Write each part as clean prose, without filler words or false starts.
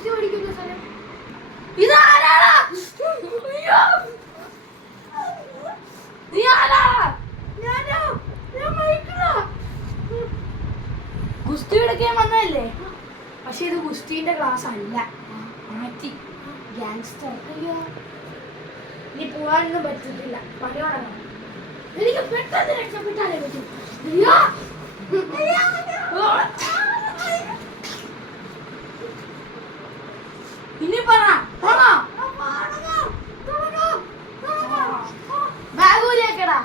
ഗുസ്തി പഠിക്കുന്ന സ്ഥലം ഇതാരാടാ? നീ ആരാ? ഗുസ്തി എടുക്കാൻ വന്നതല്ലേ? പക്ഷെ ഇത് ഗുസ്തിന്റെ ക്ലാസ് അല്ല, മാറ്റി ഗ്യാങ്സ്റ്റർ. അയ്യോ ഇനി പോകാനൊന്നും പറ്റത്തില്ല, പണി തുടങ്ങണം. എനിക്ക് പെട്ടെന്ന് രക്ഷപ്പെട്ടാലേ പറ്റും. ഇനി പറ ബാഗൂരിയാക്കടാ.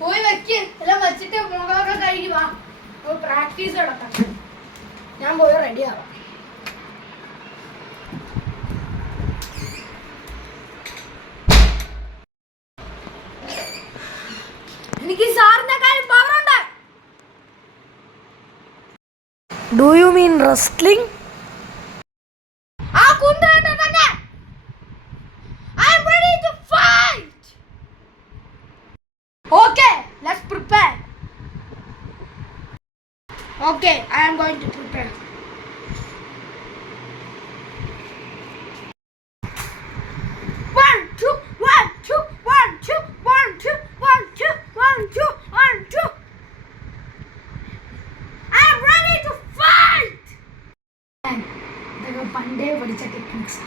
പോയി വെക്ക്, എല്ലാം വെച്ചിട്ട് മുഖമൊക്കെ കഴുകി വാ, പ്രാക്ടീസ് നടത്താം. ഞാൻ പോയി റെഡി ആവാം. എനിക്ക് സാറിനെക്കാളും പവറുണ്ട്. Do you mean wrestling? ആ കുന്തേട്ട തന്നെ. I am ready to fight. Okay, let's prepare. Okay, I am going to prepare. പണ്ടേ പഠിച്ച ടെക്നിക്സ്,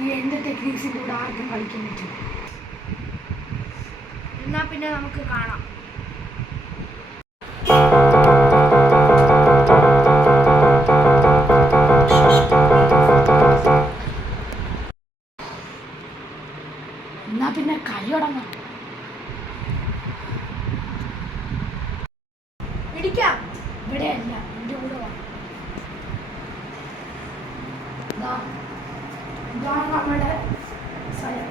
ഈ എന്ത് ടെക്നിക്സിൻ്റെ കൂടെ ആർക്കും കളിക്കാൻ പറ്റും. എന്നാ പിന്നെ നമുക്ക് കാണാം. എന്നാ പിന്നെ കളി തുടങ്ങാം. പിടിക്കാം. ഇവിടെയല്ല, എൻ്റെ കൂടെ വാ. ഇതാണ് നമ്മുടെ സ്ഥലം.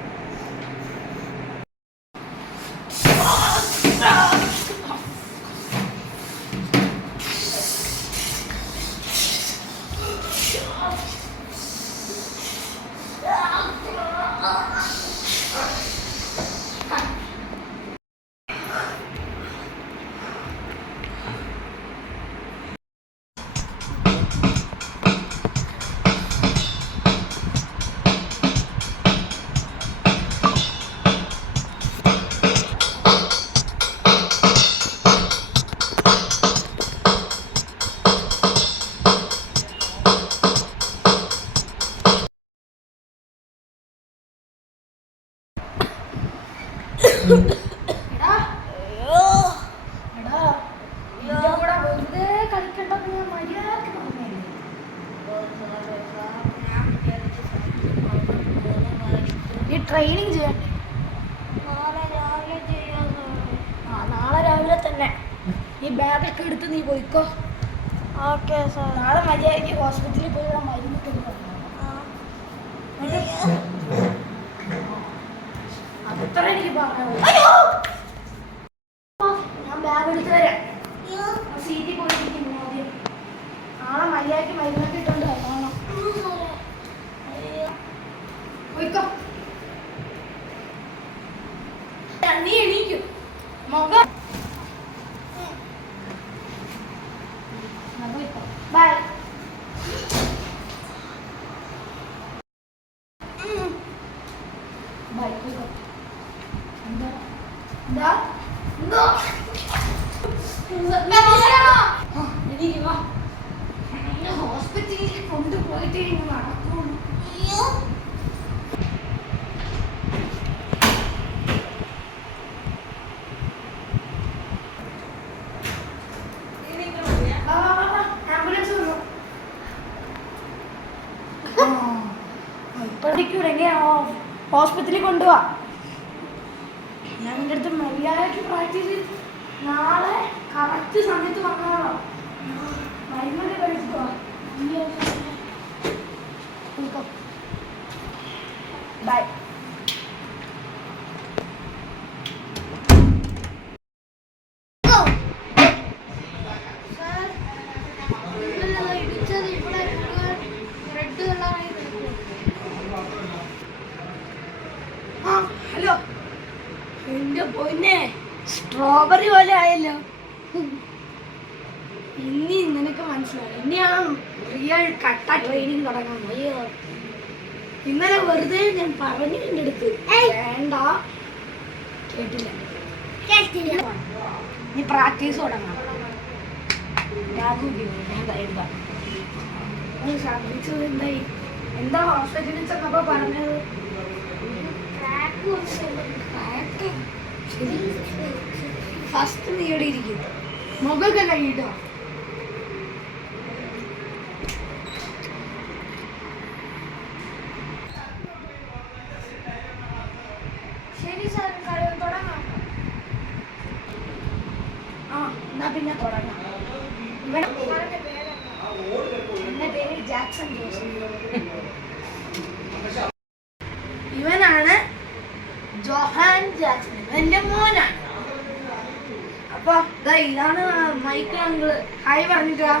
ട്രെയിനിങ് ചെയ്യണ്ടേ? നാളെ രാവിലെ തന്നെ ഈ ബാഗൊക്കെ എടുത്ത് നീ പോയിക്കോ. Okay sir. നാളെ മര്യാദയ്ക്ക് ഹോസ്പിറ്റലിൽ പോയി മരുന്ന് അത്ര എനിക്ക് പറഞ്ഞു. ഞാൻ ബാഗ് എടുത്ത് തരാം. സീറ്റിൽ പോയിരിക്കുന്നു ആദ്യം. നാളെ മര്യാദയ്ക്ക് മരുന്നൊക്കെ ഇട്ടുണ്ട് കാണാം. പോയിക്കോ. നീ എണീക്കും മുഖം. ബൈ. ബൈ. എന്താ എന്താ എന്തോ ഹോസ്പിറ്റലിൽ കൊണ്ടുപോയിട്ട് നടക്കുള്ളൂ. ഹോസ്പിറ്റലിൽ കൊണ്ടുപോവാ. ഞാൻ എൻ്റെ അടുത്ത് മര്യാദയ്ക്ക് പ്രാക്ടീസ് ചെയ്ത് നാളെ കറക്റ്റ് സമയത്ത് വന്നോളാം. മരുന്നൊക്കെ കഴിക്കുക. ബൈ. ഹലോ, എന്റെ പൊന്നെ സ്ട്രോബെറി പോലെ ആയല്ലോ. ഇനി നിനക്ക് മനസ്സിലായി. ഇനിയാണ് റിയൽ കട്ട ട്രെയിനിങ് തുടങ്ങാൻ. അയ്യോ ഇന്നലെ വെറുതെ ഞാൻ പറഞ്ഞു എൻ്റെ അടുത്ത് വേണ്ട, കേട്ടില്ല. നീ പ്രാക്ടീസ് തുടങ്ങാം. ശ്രദ്ധിച്ചത് എന്തായി? എന്താ ഹോസ്പിറ്റലിൽ ചെന്നപ്പോ പറഞ്ഞത്? ഫസ്റ്റ് നീ ഇവിടെ ഇരിക്കും, മുഖമൊക്കെ കഴിയിട്ടോ. ശരി സാർ, തുടങ്ങാം. ആ എന്നാ പിന്നെ തുടങ്ങാം. എന്റെ പേര് ജാക്സൺ ജോസഫ്. ഇവനാണ് ജോഹാൻ ജാക്സൺ, എന്റെ മോനാണ്. അപ്പൊ ഇതാണ് മൈക്കിൾ അങ്കിള്. ഹായ് പറഞ്ഞിട്ടാ.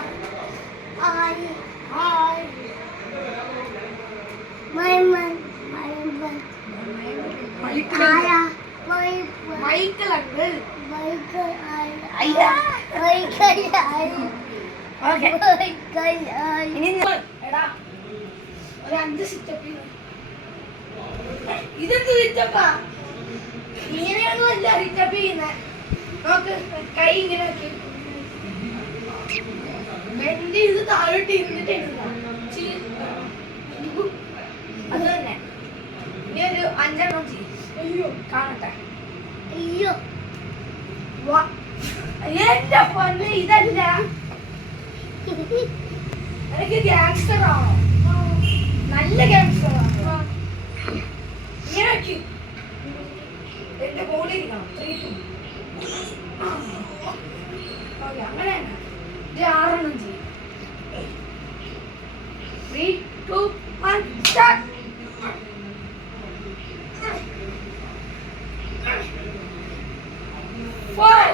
Hi hi. Michael uncle. ഇനി എടാ ഒരു 5 സിറ്റപ്പ്. ഇതെന്ത് സിറ്റപ്പാ? ഇങ്ങനെയൊന്നും അല്ല സിറ്റപ്പ് ചെയ്യുന്നത്. നോക്ക്, കൈ ഇങ്ങനെ ബെൻഡ് ചെയ്ത് താഴോട്ട് ഇരുന്നിട്ട് അത് തന്നെ. ഇനി ഒരു 5 എണ്ണം ചെയ്യും. അയ്യോ കാണട്ടെ. അയ്യോ എന്റെ പൊന്ന്, ഇതല്ല. എനിക്ക് ഗ്യാങ്സ്റ്റർ ആണോ? നല്ല ഗ്യാങ്സ്റ്റർ ആണോ? ഇങ്ങനെ എന്റെ ബോഡി ഇരിക്കണം. അങ്ങനെ 6 എണ്ണം ചെയ്യും. 3, 2, 1 സ്റ്റാർട്ട്. 4,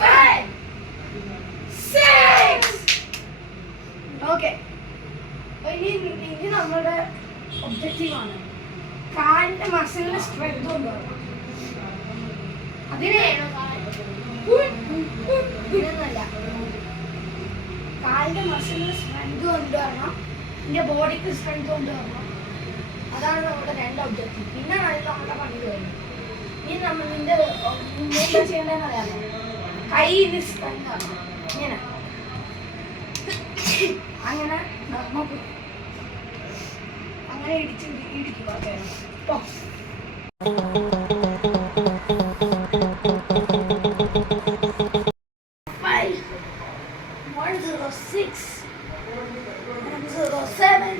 5, 6. ഓക്കെ, ഇനി നമ്മുടെ ഒബ്ജക്റ്റീവാണ് കാലിന്റെ മസിലിന് സ്ട്രെങ്ത് കൊണ്ടുവരണം. അതിനെ ഇതൊന്നല്ല, കാലിന്റെ മസിലിന് സ്ട്രെങ്ത് കൊണ്ടുവരണം, നിന്റെ ബോഡിക്ക് സ്ട്രെങ്ത് കൊണ്ടുവരണം. അതാണ് നമ്മുടെ 2 ഒബ്ജക്റ്റീവ്. പിന്നെ നമ്മുടെ പണി കഴിഞ്ഞു. ഇനി നമ്മൾ നിന്റെ എന്താ ചെയ്യേണ്ടതെന്ന് അറിയാമോ? കൈയിന് സ്ട്രെങ്ത് ആണ്. ഇങ്ങനെ അങ്ങനെ അങ്ങനെ ഇടിക്കുക. 106, 107,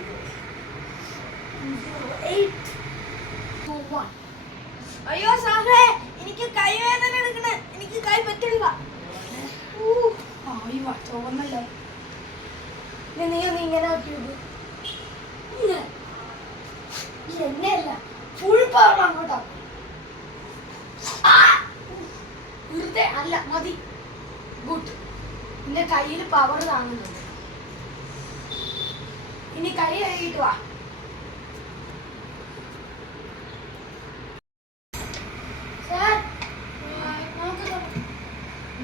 108, 21. അയ്യോ സാറേ, എനിക്ക് കൈവേദന എടുക്കണേ. എനിക്ക് കൈ പറ്റില്ല. ചോന്നല്ലോ. നീ ഇങ്ങനെ എന്നെയല്ല, ഫുൾ പവർ അങ്ങോട്ടാ. വെറുതെ അല്ല, മതി. ഗുഡ്. നിന്റെ കയ്യിൽ പവർ താങ്ങുന്നുണ്ട്. ഇനി കൈ കഴുകിയിട്ട് വാ.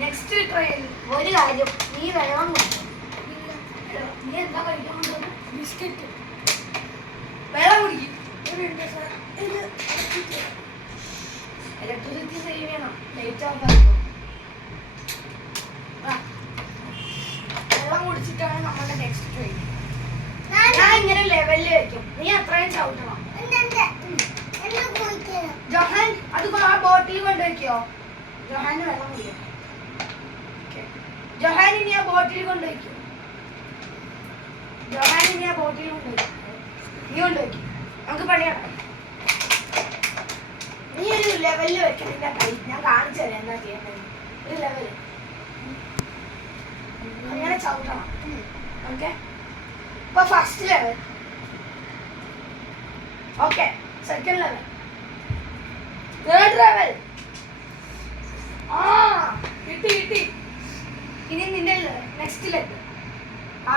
നെക്സ്റ്റ് ട്രെയിൻ ഒരു കാര്യം, നീ വെള്ളം കുടിക്കും. നീ എന്താ കഴിക്കാൻ? ബിസ്ക്കറ്റ്. വെള്ളം കുടിക്കും. ഇലക്ട്രിസിറ്റി സേവ് ചെയ്യണം. ലൈറ്റ് ഓഫ് ആക്കും. വെള്ളം കുടിച്ചിട്ടാണ് നമ്മളുടെ നെക്സ്റ്റ് ട്രെയിൻ. ഞാൻ ഇങ്ങനെ ലെവലിൽ വെക്കും, നീ അത്രയും ചവിട്ടണം. ജോഹാൻ, അത് ആ ബോട്ടിൽ കൊണ്ടുവയ്ക്കോ? ജോഹാന് വെള്ളം കുടിക്കണം. ജോഹാൻ ഇനി ആ ബോട്ടിൽ കൊണ്ടുവയ്ക്കും. ജോഹാൻ ഇനി ആ ബോട്ടിൽ കൊണ്ടുവയ്ക്കും. നീ കൊണ്ടുവയ്ക്കും. നമുക്ക് പണിയാണ്. നീ ഒരു ലെവലിൽ വെക്കണം. നിന്റെ കൈ ഞാൻ കാണിച്ചു തരാം എന്താ ചെയ്യേണ്ടത്. ഒരു ലെവല് അങ്ങനെ ചവിട്ടണം. ഓക്കെ, ഇപ്പൊ first level. Okay, second level, third level. ആ കിട്ടി കിട്ടി. ഇനി നിന്റെ നെക്സ്റ്റ് ലെഗ്.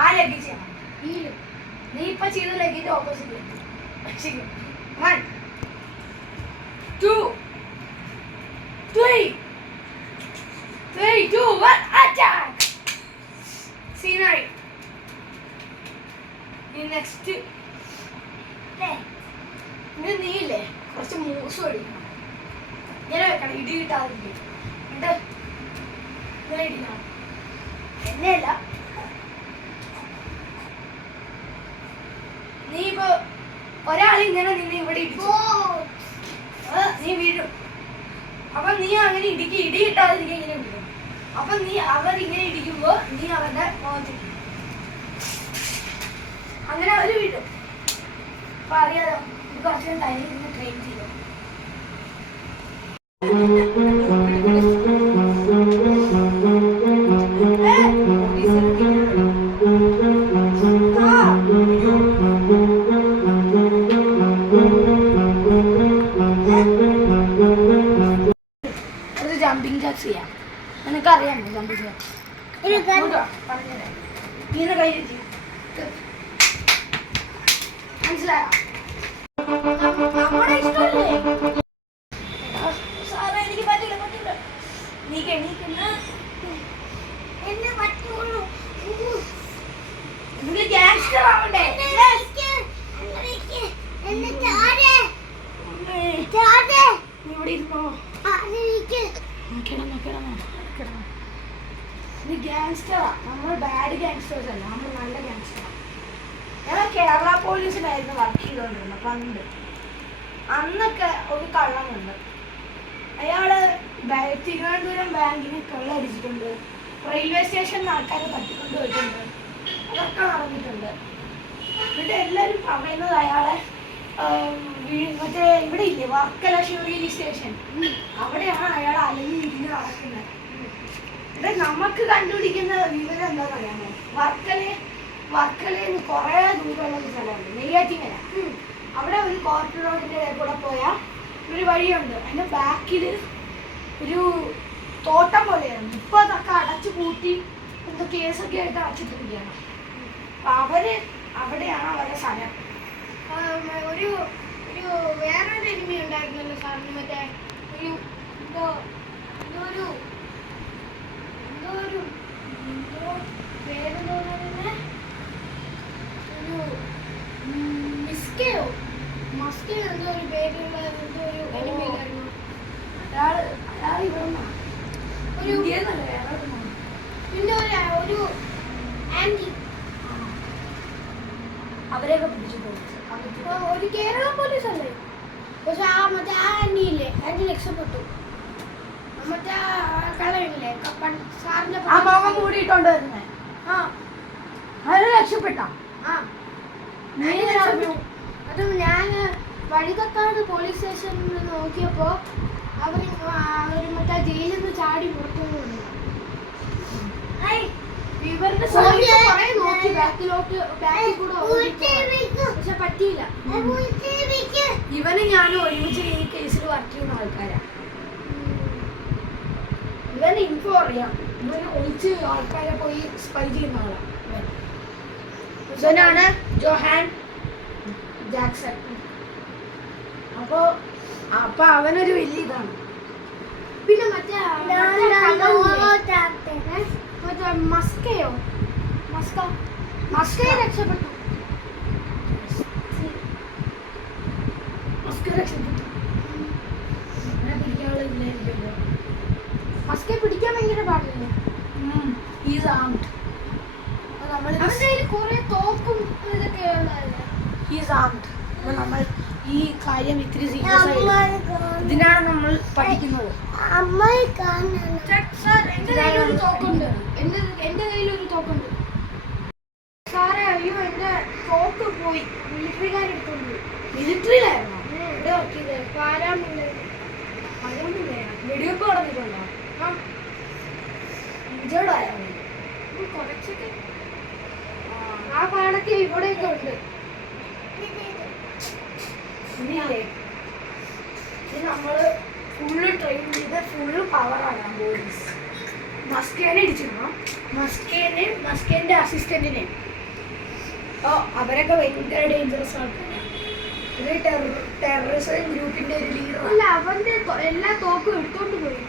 ആ ലെഗ് ചെയ്യണം. ഈ നീ ഇപ്പൊ ചെയ്ത ലെഗിന്റെ ഓപ്പോസിറ്റ് ലെഗ്. 1, 2, 3, 2, 1 അറ്റാക്ക്. സീനായി. നെക്സ്റ്റ് നീയില്ലേ കുറച്ച് മൂസ് അടിക്കണം. ഇങ്ങനെ വെക്കണം, ഇടി കിട്ടാതിരിക്കും. എന്നിട്ട് ഇങ്ങനെ ഇടിക്കണം. എന്നെയല്ല, നീ ഇപ്പൊ ഒരാളിങ്ങനെ നിന്ന് ഇവിടെ ഇടിച്ചു, നീ വീഴും. അപ്പൊ നീ അങ്ങനെ ഇടി കിട്ടാതിരിക്കുക, ഇങ്ങനെ വീഴും. അപ്പൊ നീ അവരിങ്ങനെ ഇടിക്കുമ്പോ നീ അവരുടെ മുഖത്തിരിക്കും, അങ്ങനെ അവര് വീഴും. അപ്പൊ അറിയാലോ, ഇത് കുറച്ച് ടൈം ഇരുന്ന് ട്രെയിൻ ചെയ്യും. ജമ്പിങ് ജാക്സ് ചെയ്യാം. നിനക്കറിയാമോ ജമ്പിങ് ജാക്സ്? ഇങ്ങനെ കൈ വെച്ച് മനസ്സിലായോ? നമ്മുടെ ഇഷ്ടമല്ലേ? സാറേ എനിക്ക് പറ്റില്ല. നീക്ക് എന്നെ പറ്റുള്ളൂ. നിങ്ങൾ ഗാങ്സ്റ്റർ ആവണ്ടേ? ഇവിടെ ഇരുന്നോ? നീ ഗാങ്സ്റ്ററാ. നമ്മൾ ബാഡ് ഗാങ്സ്റ്റേഴ്സ് അല്ല, നമ്മൾ നല്ല ഗാങ്സ്റ്ററാ. ഞാൻ കേരള പോലീസിലായിരുന്നു വർക്ക് ചെയ്തുകൊണ്ടിരുന്നത് പണ്ട്. അന്നൊക്കെ ഒരു കള്ളനുണ്ട്. അയാള് തിരുവനന്തപുരം ബാങ്കിന് കള്ളടിച്ചിട്ടുണ്ട്, റെയിൽവേ സ്റ്റേഷനിൽ ആൾക്കാരെ തട്ടിക്കൊണ്ട് പോയിട്ടുണ്ട്, അതൊക്കെ നടന്നിട്ടുണ്ട്. എന്നിട്ട് എല്ലാവരും പറയുന്നത് അയാളെ മറ്റേ ഇവിടെ ഇല്ലേ വർക്കല ശിവഗിരി സ്റ്റേഷൻ, അവിടെയാണ് അയാൾ അലഞ്ഞു തിരിഞ്ഞ് നടക്കുന്നത്. എന്നിട്ട് നമുക്ക് കണ്ടുപിടിക്കുന്ന വിവരം എന്താണെന്ന് അറിയാമോ? വർക്കലയിൽ കുറേ ദൂരമുള്ള ഒരു സ്ഥലമുണ്ട്, നെയ്യാറ്റിങ്ങര. അവിടെ ഒരു കോർട്ട് റോഡിൻ്റെ കൂടെ പോയാൽ ഒരു വഴിയുണ്ട്. അതിൻ്റെ ബാക്കിൽ ഒരു തോട്ടം പോലെയാണ്. ഇപ്പൊ അതൊക്കെ അടച്ചു പൂട്ടി എന്തോ കേസൊക്കെ ആയിട്ട് അടച്ചിട്ടിരിക്കുകയാണ്. അപ്പൊ അവിടെയാണ് അവരുടെ സ്ഥലം. ഒരു വേറൊരു എനിമി ഉണ്ടായിരുന്നല്ലോ സാറിന്, മറ്റേ ഒരു പേരെന്തോ മസ്കയോ എന്തോ ഒരു പേരുള്ള എന്തോ ഒരു എനിമി ഉണ്ടായിരുന്നു. അയാൾ ഇവിടെ പിന്നെ ഒരു ആന്റി, അവരെയൊക്കെ പിടിച്ചു ഒരു കേരള പോലീസ് അല്ലേ. പക്ഷെ മറ്റേ ആ ആന്റി ഇല്ലേ, ആന്റി രക്ഷപ്പെട്ടു. മറ്റേ കളയില്ലേ സാറിന്റെ മുഖം മൂടിയിട്ടുണ്ട് വരുന്നേ, രക്ഷപ്പെട്ടോ? അതും ഞാൻ വഴുതക്കാട് പോലീസ് സ്റ്റേഷനിൽ നോക്കിയപ്പോ അവര് മറ്റേ ജയിലിൽ നിന്ന് ചാടി പുറത്തു വന്നു. ഇവരുടെ നോക്കി ബാക്കിൽ കൂടെ പക്ഷെ പറ്റിയില്ല. ഇവന് ഞാൻ ഒരുമിച്ച് ഈ കേസിൽ വർക്ക് ചെയ്യുന്ന ആൾക്കാരാ. ഇവന് ഇൻഫോ അറിയാം, ഇവന് ഒളിച്ച് ആൾക്കാരെ പോയി സ്പൈ ചെയ്യുന്ന ആളാണ്. ഇവനാണ് ജോഹാൻ ജാക്സൺ. അപ്പൊ അവനൊരു വലിയ ഇതാണ്. പിന്നെ മറ്റേ മസ്കയെ രക്ഷപ്പെട്ടു. മസ്കയെ പിടിക്കാൻ ഭയങ്കര പാടില്ല. കുറെ തോക്കും ഇതൊക്കെ നമ്മൾ ഈ കാര്യം ഇത്തിരി സീരിയസ് ആയി ഇതിനാണ് നമ്മൾ പഠിക്കുന്നത്. എന്റെ കയ്യിലൊരു തോക്കുണ്ട്, എന്റെ കയ്യിലൊരു തോക്കുണ്ട് സാറേ. അയ്യോ എന്റെ തോക്ക് പോയി, മിലിറ്ററിക്കാരെടുത്തോണ്ട് പോയി. മിലിറ്ററിയിലായിരുന്നു ഇവിടെ വർക്ക് ചെയ്തത്. വെടിവെപ്പ് നടന്നിട്ടുണ്ടോ? ഇഞ്ചേർഡ് ആയോ? കുറച്ചൊക്കെ ആ പാടൊക്കെ ഇവിടെയൊക്കെ ഉണ്ട്. ഇല്ലേ ഇത് നമ്മള് ഫുള്ള് ട്രെയിൻ ചെയ്ത് ഫുള്ള് പവറാണ് പോലീസ്. മസ്കേനെ ഇടിച്ചിരുന്നു, മസ്കേന്റെ അസിസ്റ്റന്റിനെ. അവരൊക്കെ ഭയങ്കര ഡേഞ്ചറസ് ആൾക്കാരാണ്. ഒരു ടെററിസം ഗ്രൂപ്പിന്റെ ഒരു ലീഡർ. അല്ല, അവന്റെ എല്ലാ തോക്കും എടുത്തോണ്ട് പോയി.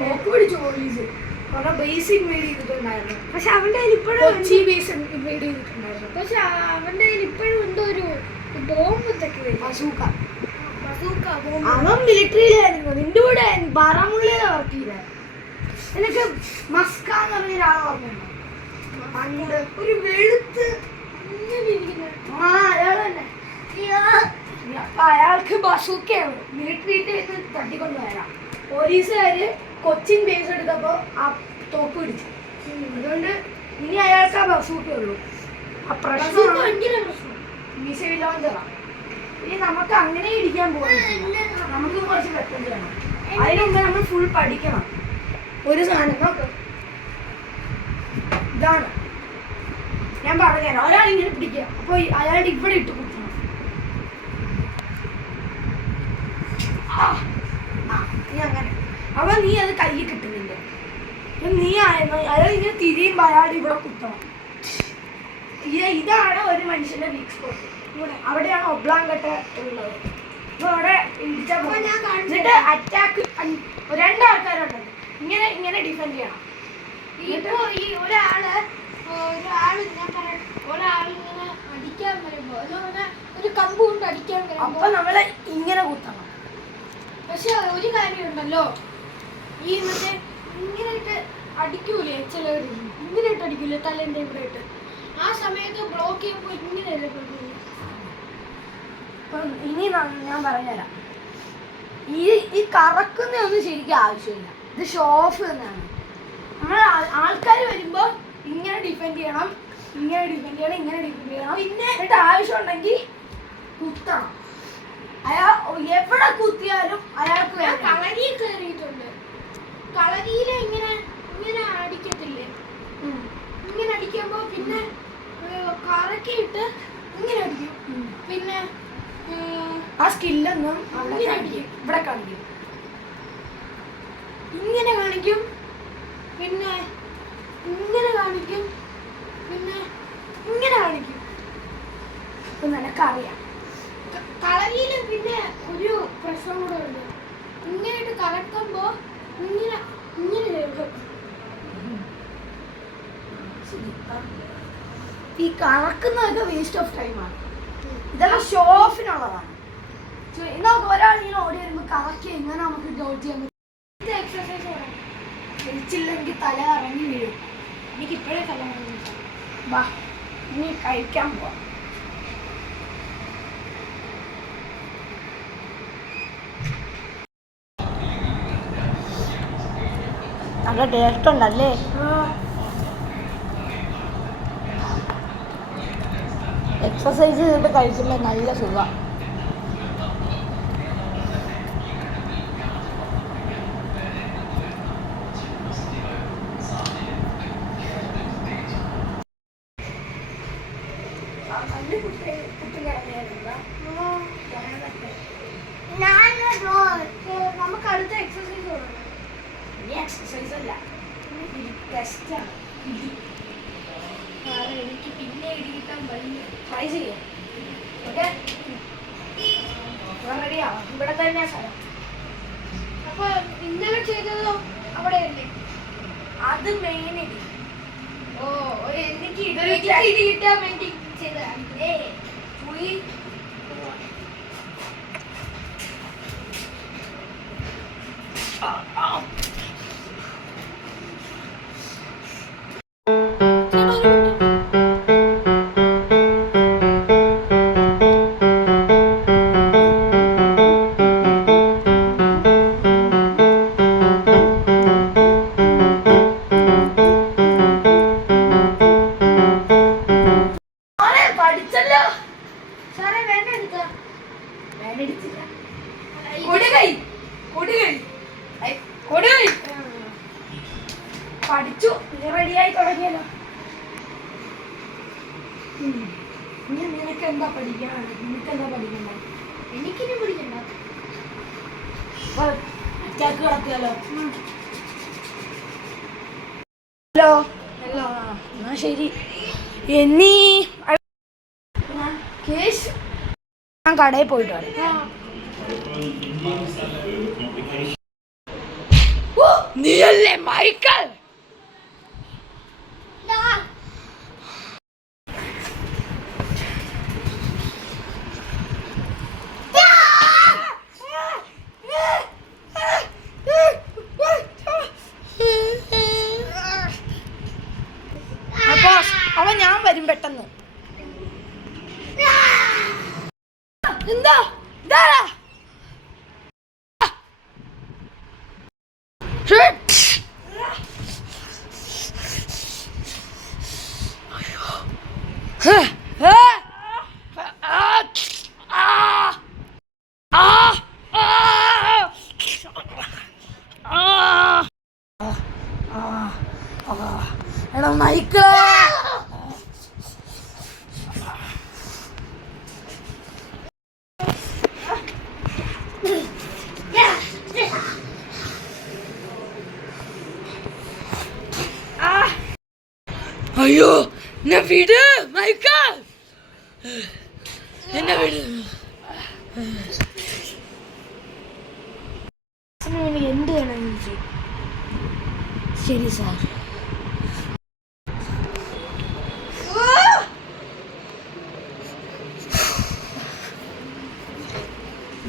തോക്ക് പിടിച്ചു പോലീസ്. കുറെ ബേസ് ഇൻവൈഡ് ചെയ്തിട്ടുണ്ടായിരുന്നു. പക്ഷെ അവന്റെ ഇപ്പോഴും കൊച്ചി ബേസ് ഇൻവൈഡ് ചെയ്തിട്ടുണ്ടായിരുന്നു. പക്ഷെ അവന്റെ ഇപ്പോഴും എന്തോ ഒരു ബോംബ് ബസൂക്ക അവൻ മിലിറ്ററിയിലായിരുന്നു. നിന്റെ കൂടെ ബാറാമുള്ളയിലെ വർക്ക് ചെയ്ത എനിക്ക് മസ്ക എന്ന് പറഞ്ഞ ഒരാളെ ഓർമ്മയുണ്ടോ? പണ്ട് ഒരു വെളുത്ത് അയാൾ തന്നെ. അപ്പൊ അയാൾക്ക് ബസൂക്കയാണ് മിലിറ്ററിയിൽ തട്ടിക്കൊണ്ട് വരാം. പോലീസുകാര് കൊച്ചിൻ ബേസ് എടുത്തപ്പോ ആ തോക്ക് പിടിച്ചു. അതുകൊണ്ട് ഇനി അയാൾക്ക് ആ ബസൂക്കയുള്ളൂ. ആ പ്രശ്നം മിസൈലാൻ തരാം. ഇനി നമുക്ക് അങ്ങനെ ഇടിക്കാൻ പോകാൻ നമുക്ക് കുറച്ച് വെപ്പൻസ് വേണം. അതിന് മുമ്പ് നമ്മൾ ഫുൾ പഠിക്കണം. ഒരു സാധനം നോക്ക്, ഇതാണ് ഞാൻ പറഞ്ഞുതരാം. ഒരാൾ ഇങ്ങനെ പിടിക്കുക, അപ്പൊ അയാളുടെ ഇവിടെ ഇട്ട് കുത്തണം. നീ അങ്ങനെ അപ്പൊ നീ അത് കയ്യിൽ കിട്ടുന്നില്ല. നീ അയാൾ ഇങ്ങനെ തിരിയുമ്പോ അയാളുടെ ഇവിടെ കുത്തണം. ഇതാണ് ഒരു മനുഷ്യന്റെ വീക്ക് സ്പോട്ട്. അവിടെയാണ് ഒബ്ലാങ്കട്ട ഉള്ളത്. അപ്പൊ അവിടെ എന്നിട്ട് അറ്റാക്ക് രണ്ടാൾക്കാരുണ്ട്. ഇങ്ങനെ ഇങ്ങനെ ഡിഫെൻഡ് ചെയ്യണം. ഇപ്പൊ ഈ ഒരാളിങ്ങനെ അടിക്കാൻ വരുമ്പോ ഒരു കമ്പ് കൊണ്ട് അടിക്കാൻ വരുമ്പോ അപ്പൊ നമ്മള് ഇങ്ങനെ കുത്തണം. പക്ഷെ ഒരു കാര്യമുണ്ടല്ലോ, ഈ മറ്റേ ഇങ്ങനെ ഇട്ട് അടിക്കൂലേ ചിലവർ, ഇങ്ങനെ ഇട്ട് അടിക്കൂലേ തലേന്റെ ഇവിടെ ഇട്ട്, ആ സമയത്ത് ബ്ലോക്ക് ചെയ്യുമ്പോ ഇങ്ങനെയല്ലേ കൊണ്ടുപോകും. ഇനി ഞാൻ പറഞ്ഞുതരാം. ഈ കറക്കുന്നൊന്നും ശരിക്കും ആവശ്യമില്ല. ഇത് ഷോ ഓഫ് തന്നെയാണ്. നമ്മൾ ആൾക്കാർ വരുമ്പോ ഇങ്ങനെ ഡിഫെൻഡ് ചെയ്യണം, ഇങ്ങനെ ഡിഫെൻഡ് ചെയ്യണം, ഇങ്ങനെ ഡിഫെൻഡ് ചെയ്യണം. പിന്നെ എന്നിട്ട് ആവശ്യം ഉണ്ടെങ്കിൽ കുത്തണം. അയാൾ എവിടെ കുത്തിയാലും അയാൾക്ക് കളരിയിൽ കയറിയിട്ടുണ്ട്. കളരിയിലെ ഇങ്ങനെ ഇങ്ങനെ അടിക്കത്തില്ലേ, ഇങ്ങനെ അടിക്കുമ്പോ പിന്നെ കറക്കിയിട്ട് ഇങ്ങനെ അടിക്കും. പിന്നെ ആ സ്കില്ലൊന്നും ഇവിടെ കാണിക്കും, ഇങ്ങനെ കാണിക്കും, പിന്നെ ഇങ്ങനെ കാണിക്കും, പിന്നെ ഇങ്ങനെ കാണിക്കും. അപ്പൊ നിനക്കറിയാം. കളരിയില് പിന്നെ ഒരു പ്രശ്നം കൂടെ ഉണ്ട്. ഇങ്ങനെയിട്ട് കറക്കുമ്പോ ഇങ്ങനെ ഇങ്ങനെ കേൾക്കും. ഈ കറക്കുന്നതൊക്കെ വേസ്റ്റ് ഓഫ് ടൈമാണ്. ഇതെല്ലാം ഷോ ഓഫിനുള്ളതാണ്. നമുക്ക് ഒരാൾ ഇങ്ങനെ ഓടി വരുമ്പോൾ കറക്കി എങ്ങനെ നമുക്ക് ഡൗട്ട് ചെയ്യാൻ പറ്റും. എക്സസൈസ് കഴിച്ചില്ലെങ്കിൽ തല ഇറങ്ങി വീഴും. എനിക്ക് ഇപ്പോഴേ തല ഇറങ്ങി. വാ ഇനി കഴിക്കാൻ പോവാം. നല്ല ടേസ്റ്റ് ഉണ്ടല്ലേ? എക്സസൈസ് ചെയ്തിട്ട് കഴിക്കുമ്പോൾ നല്ല സുഖം. നമുക്ക് അടുത്ത എക്സസൈസ് തുടങ്ങാം. ഇനി എക്സസൈസ് അല്ല, ടെസ്റ്റാണ്. എനിക്ക് പിന്നെ ഇടികിട്ടാൻ വയ്യ. ട്രൈ ചെയ്യാം. ഓക്കെ, റെഡിയാവാം. ഇവിടെ തന്നെ സ്ഥലം. അപ്പൊ ഇന്നലെ ചെയ്തതോ അവിടെയല്ലേ? അത് മെയിൻ ഇടി. ഓ, എനിക്ക് ഇടി കിട്ടാൻ വേണ്ടി ചെയ്തതാണ്. പോയി പഠിച്ചല്ലോ സാറേ. വേണ്ട എടുത്തോ? വേനടിച്ചില്ല. കൊടുകൈ കൊടുകൈ കൊടുകൈ പഠിച്ചു. നീ റെഡിയായി തുടങ്ങിയല്ലോ. ഇനി നിനക്ക് എന്താ പഠിക്കാനുള്ളത്? നിനക്കെന്താ പഠിക്കണ്ടേ? എനിക്കിനി പിടിക്കണ്ട. അറ്റാക്ക് കിടക്കുകയല്ലോ. ഹലോ ഹലോ, എന്നാ ശരി. എന്നീ കേശ് ഞാൻ കടയിൽ പോയിട്ട് വരാം. നീയല്ലേ മൈക്കൽ? അവൻ ഞാൻ വരും പെട്ടെന്ന്. എന്താ എടാ മൈക്കിളേ, അയ്യോ എന്നെ വിട് മൈക്കിൾ, എന്നെ വിട്. എന്ത് വേണം? ശരി സാർ.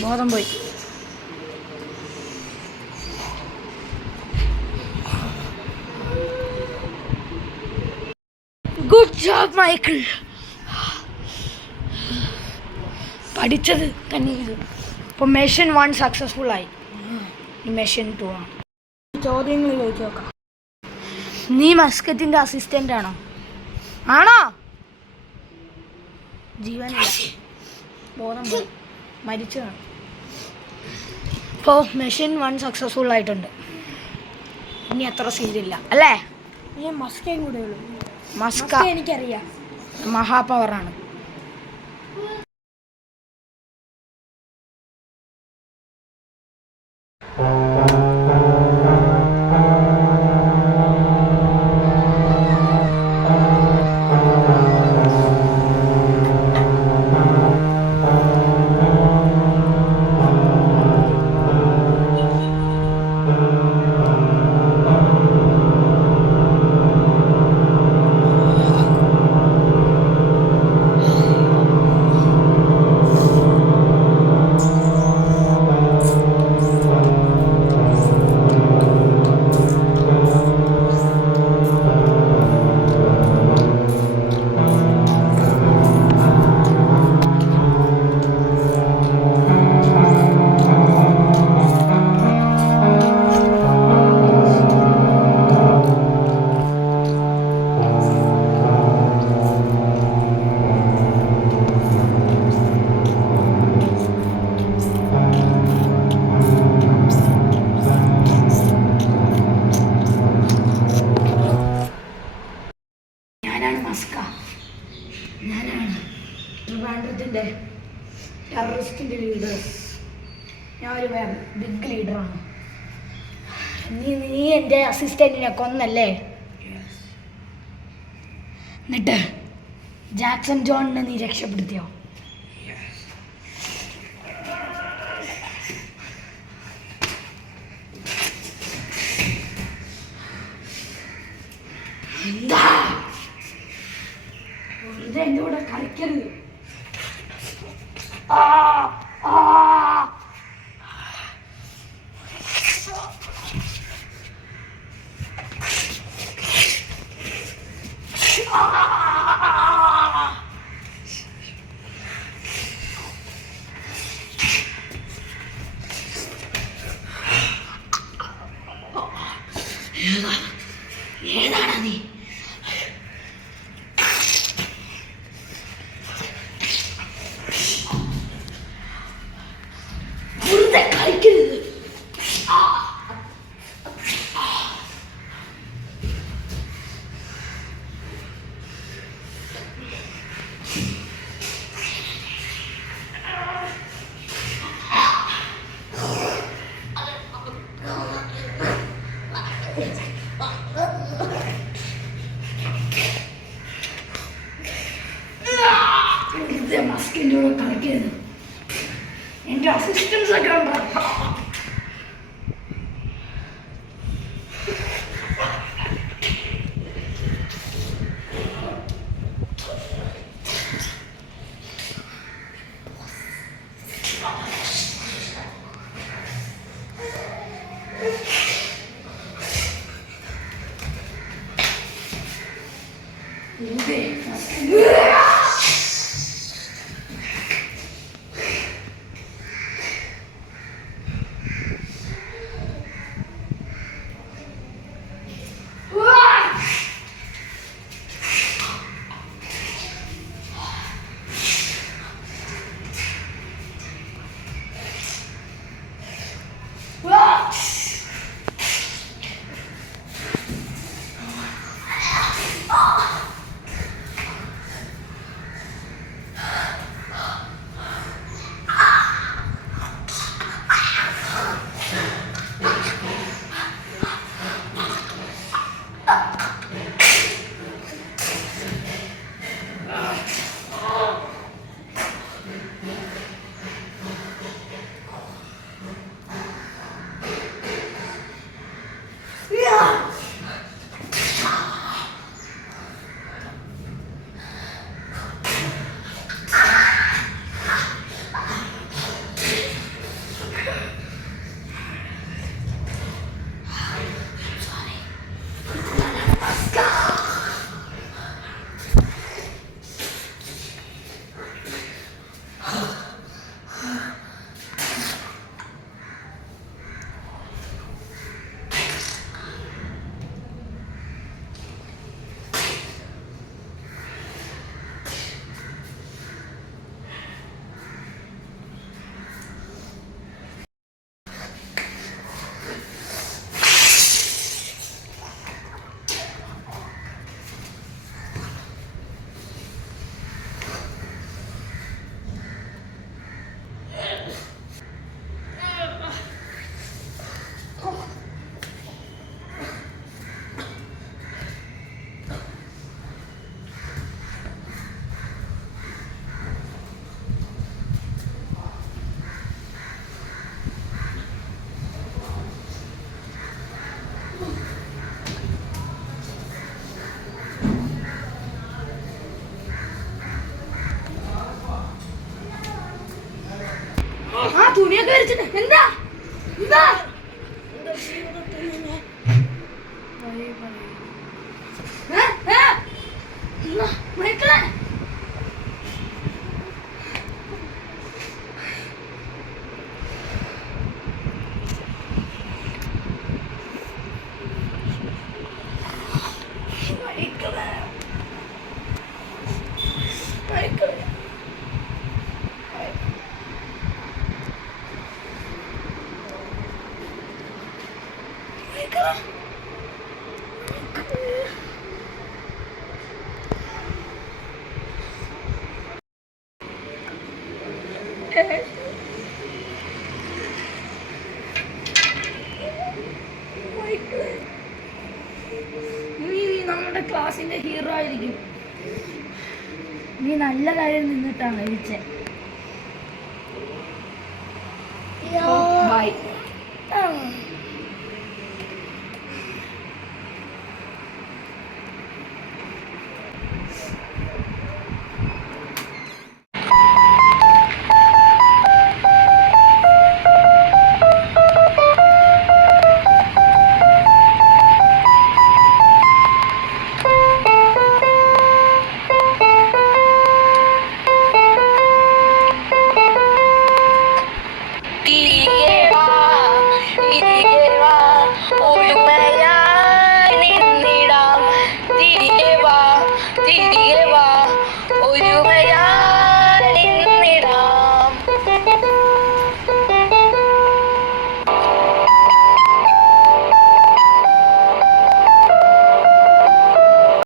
ബോധം പോയി. Good job Michael. പഠിച്ചത് തന്നെ ഇത്. ഇപ്പോൾ മെഷീൻ 1 സക്സസ്ഫുൾ ആയി. മെഷീൻ 2 ആണ്. ചോദ്യങ്ങൾ ചോദിച്ചു നോക്കാം. നീ മസ്കറ്റിൻ്റെ അസിസ്റ്റൻ്റ് ആണോ? ആണോ? ജീവനില്ല, ബോധം പോയി, മരിച്ചതാണ്. ഇപ്പോൾ മെഷീൻ 1 സക്സസ്ഫുൾ ആയിട്ടുണ്ട്. ഇനി അത്ര സീരിയല്ല അല്ലേ? മസ്കയും കൂടെ ഉള്ളൂ. മസ്ക എനിക്കറിയാം, മഹാപവറാണ്. ഞാനാണ് ട്രിവാൻഡ്രത്തിൻ്റെ ടെററിസ്റ്റിൻ്റെ ലീഡർ. ഞാനൊരു ബിഗ് ലീഡറാണ്. നീ എൻ്റെ അസിസ്റ്റൻറ്റിനെ കൊന്നല്ലേ? എന്നിട്ട് ജാക്സൺ ജോണിനെ നീ രക്ഷപ്പെടുത്തിയോ? എന്താ എൻ്റെ കൂടെ കളിക്കരുത്. ഏതാണ് നീ? കളിക്കരുത്. മസ്കിൻ്റെ കൂടെ കളിക്കരുത്. എൻ്റെ അസിസ്റ്റൻസ് ഒക്കെ ഉണ്ടോ? ആ തുണിയൊക്കെ വരച്ചിട്ട് എന്താ എന്താ മക്കളെ നീ നമ്മുടെ ക്ലാസ്സിന്റെ ഹീറോ ആയിരിക്കും. നീ നല്ല കാര്യം നിന്നിട്ടാണ് കഴിച്ചേ. ബൈ.